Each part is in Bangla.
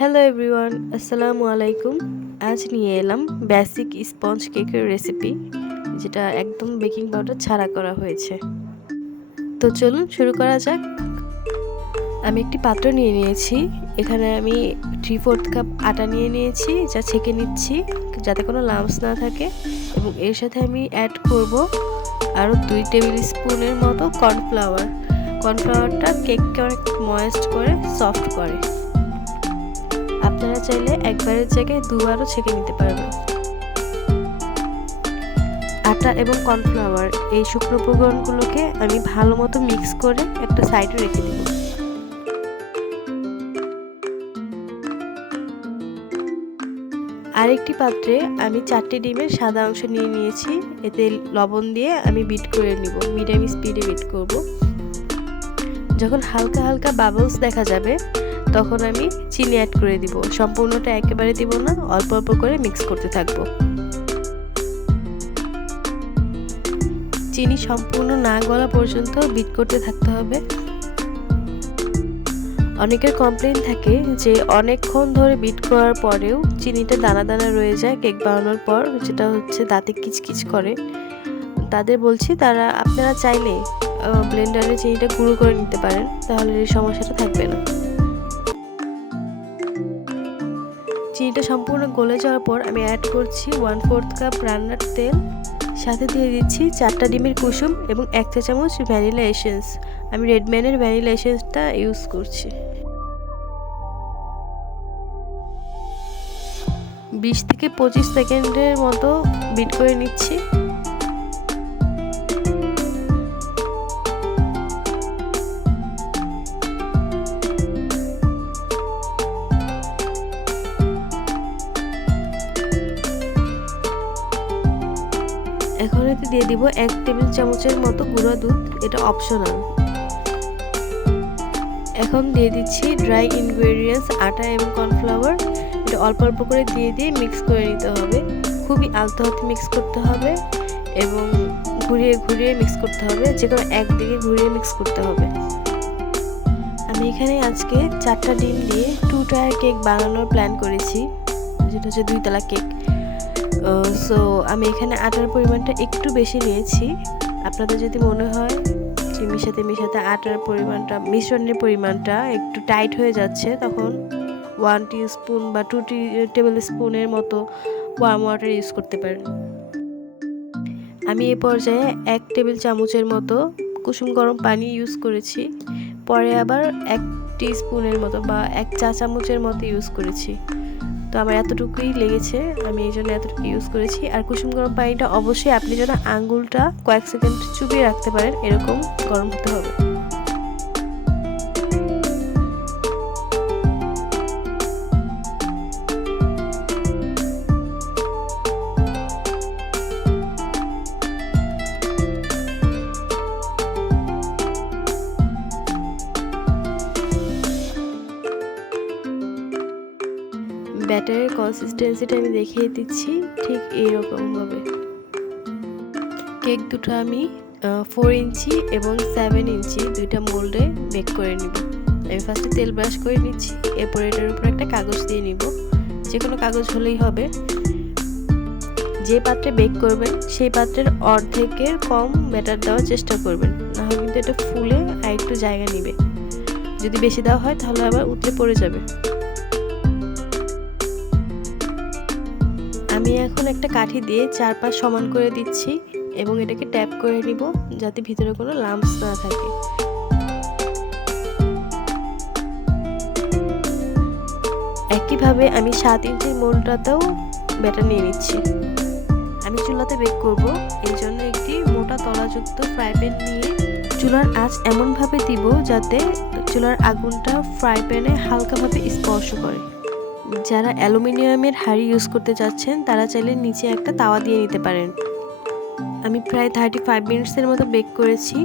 হ্যালো এভরিওয়ান, আসসালামু আলাইকুম। আজ নিয়ে এলাম বেসিক স্পঞ্জ কেকের রেসিপি, যেটা একদম বেকিং পাউডার ছাড়া করা হয়েছে। তো চলুন শুরু করা যাক। আমি একটি পাত্র নিয়ে নিয়েছি। এখানে আমি 3/4 কাপ আটা নিয়ে নিয়েছি, যা ছেঁকে নিচ্ছি যাতে কোনো লাম্পস না থাকে, এবং এর সাথে আমি অ্যাড করব আরও 2 টেবিল স্পুনের মতো কর্নফ্লাওয়ার। কর্নফ্লাওয়ারটা কেককে অনেক ময়েস্ট করে সফট করে। আপনারা চাইলে একবারের জায়গায় দুবারও ছেঁকে নিতে পারবেন। আটা এবং কর্নফ্লাওয়ার এই শুকনো উপকরণগুলোকে আমি ভালো মতো মিক্স করে একটা সাইডে রেখে দিব। আরেকটি পাত্রে আমি 4টি ডিমের সাদা অংশ নিয়ে নিয়েছি। এতে লবণ দিয়ে আমি বিট করে নিব, মিডিয়াম স্পিডে বিট করব। যখন হালকা হালকা বাবলস দেখা যাবে তখন আমি চিনি অ্যাড করে দিব। সম্পূর্ণটা একেবারে দিব না, অল্প অল্প করে মিক্স করতে থাকবো। চিনি সম্পূর্ণ না গলা পর্যন্ত বিট করতে থাকতে হবে। অনেকের কমপ্লেইন থাকে যে অনেকক্ষণ ধরে বিট করার পরেও চিনিটা দানা দানা রয়ে যায় কেক বানানোর পর, যেটা হচ্ছে দাঁতে কিচকিচ করে। তাদের বলছি আপনারা চাইলে ব্লেন্ডারে চিনিটা গুঁড়ো করে নিতে পারেন, তাহলে এই সমস্যাটা থাকবে না। চিনিটা সম্পূর্ণ গলে যাওয়ার পর আমি অ্যাড করছি 1/4 কাপ রান্নার তেল, সাথে দিয়ে দিচ্ছি 4টা ডিমের কুসুম এবং 1 চা চামচ ভ্যানিলা এসেন্স। আমি রেডম্যানের ভ্যানিলা এসেন্সটা ইউজ করছি। 20 থেকে 25 সেকেন্ডের মতো বিট করে নিচ্ছি। এখন এতে দিয়ে দিব 1 টেবিল চামচের মতো গুঁড়া দুধ, এটা অপশনাল। এখন দিয়ে দিচ্ছি ড্রাই ইনগ্রেডিয়েন্টস, আটা এবং কর্নফ্লাওয়ার। এটা অল্প অল্প করে দিয়ে মিক্স করে নিতে হবে। খুবই আলতো হাতে মিক্স করতে হবে এবং ঘুরিয়ে ঘুরিয়ে মিক্স করতে হবে, যে কোনো একদিকে ঘুরিয়ে মিক্স করতে হবে। আমি এখানে আজকে 4টা ডিম দিয়ে 2 টায়ার কেক বানানোর প্ল্যান করেছি, যেটা হচ্ছে 2 তলা কেক। সো আমি এখানে আটার পরিমাণটা একটু বেশি নিয়েছি। আপনাদের যদি মনে হয় যে মিশাতে আটার পরিমাণটা, মিশ্রণের পরিমাণটা একটু টাইট হয়ে যাচ্ছে, তখন 1 টিস্পুন বা 2 টেবিল স্পুনের মতো ওয়ার্ম ওয়াটার ইউজ করতে পারেন। আমি এই পর্যায়ে 1 টেবিল চামচের মতো কুসুম গরম পানি ইউজ করেছি। পরে আবার 1 টিস্পুনের মতো বা 1 চা চামচের মতো ইউজ করেছি। তো আমার এতটুকুই লেগেছে, আমি এই জন্য এতটুকু ইউজ করেছি। আর কুসুম গরম পানিটা অবশ্যই আপনি যেন আঙ্গুলটা কয়েক সেকেন্ড চুবিয়ে রাখতে পারেন, এরকম গরম হতে হবে। ব্যাটারের কনসিস্টেন্সিটা আমি দেখিয়ে দিচ্ছি, ঠিক এইরকম হবে। কেক দুটো আমি 4 ইঞ্চি এবং 7 ইঞ্চি দুইটা মোল্ডে বেক করে নিব। আমি ফার্স্টে তেল ব্রাশ করে নিচ্ছি, এরপর এটার উপর একটা কাগজ দিয়ে নিব, যে কোনো কাগজ হলেই হবে। যে পাত্রে বেক করবেন সেই পাত্রের অর্ধেকের কম ব্যাটার দেওয়ার চেষ্টা করবেন, নাহলে কিন্তু এটা ফুলে আর একটু জায়গা নেবে। যদি বেশি দেওয়া হয় তাহলে আবার উতলে পড়ে যাবে। আমি এখন একটা কাঠি দিয়ে চারপাশ সমান করে দিচ্ছি এবং এটাকে ট্যাপ করে নিব, যাতে ভিতরে কোনো লাম্পস না থাকে। একইভাবে আমি 7 ইঞ্চির মোল্ডটাতেও ব্যাটার নিয়ে নিচ্ছি। আমি চুলাতে বেক করব, এই জন্য একটি মোটা তলাযুক্ত ফ্রাই প্যান নিয়ে চুলার আঁচ এমনভাবে দিব যাতে চুলার আগুনটা ফ্রাই প্যানে হালকাভাবে স্পর্শ করে। যারা অ্যালুমিনিয়ামের হাঁড়ি ইউজ করতে চাচ্ছেন তারা চাইলে নিচে একটা তাওয়া দিয়ে নিতে পারেন। আমি প্রায় 35 মিনিটসের মতো বেক করেছি।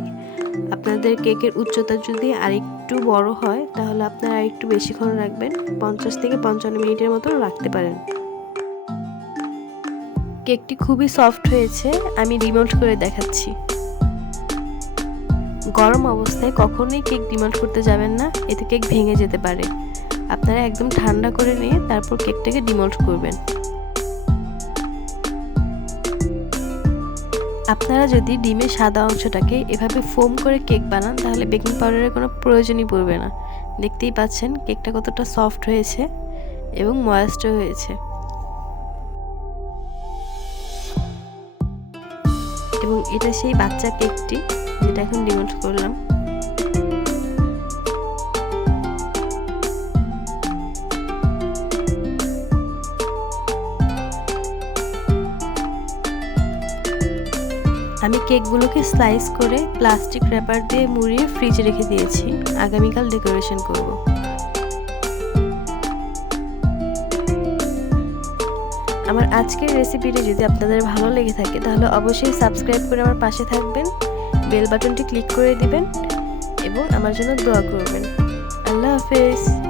আপনাদের কেকের উচ্চতা যদি আরেকটু বড় হয় তাহলে আপনারা আরেকটু বেশিক্ষণ রাখবেন, 50 থেকে 55 মিনিটের মতো রাখতে পারেন। কেকটি খুবই সফট হয়েছে, আমি ডিমোল্ড করে দেখাচ্ছি। গরম অবস্থায় কখনোই কেক ডিমোল্ড করতে যাবেন না, এতে কেক ভেঙে যেতে পারে। আপনারা একদম ঠান্ডা করে নিয়ে তারপর কেকটাকে ডিমোল্ড করবেন। আপনারা যদি ডিমের সাদা অংশটাকে এভাবে ফোম করে কেক বানান তাহলে বেকিং পাউডারের কোনো প্রয়োজনই পড়বে না। দেখতেই পাচ্ছেন কেকটা কতটা সফট হয়েছে এবং ময়েস্টও হয়েছে। এবং এটা সেই বাচ্চা কেকটি যেটা এখন ডিমোল্ড করলাম। আমি কেকগুলোকে স্লাইস করে প্লাস্টিক র্যাপার দিয়ে মুড়িয়ে ফ্রিজে রেখে দিয়েছি, আগামীকাল ডেকোরেশন করব। আমার আজকের রেসিপিটি যদি আপনাদের ভালো লেগে থাকে তাহলে অবশ্যই সাবস্ক্রাইব করে আমার পাশে থাকবেন, বেল বাটনটি ক্লিক করে দিবেন এবং আমার জন্য দোয়া করবেন। আল্লাহ হাফেজ।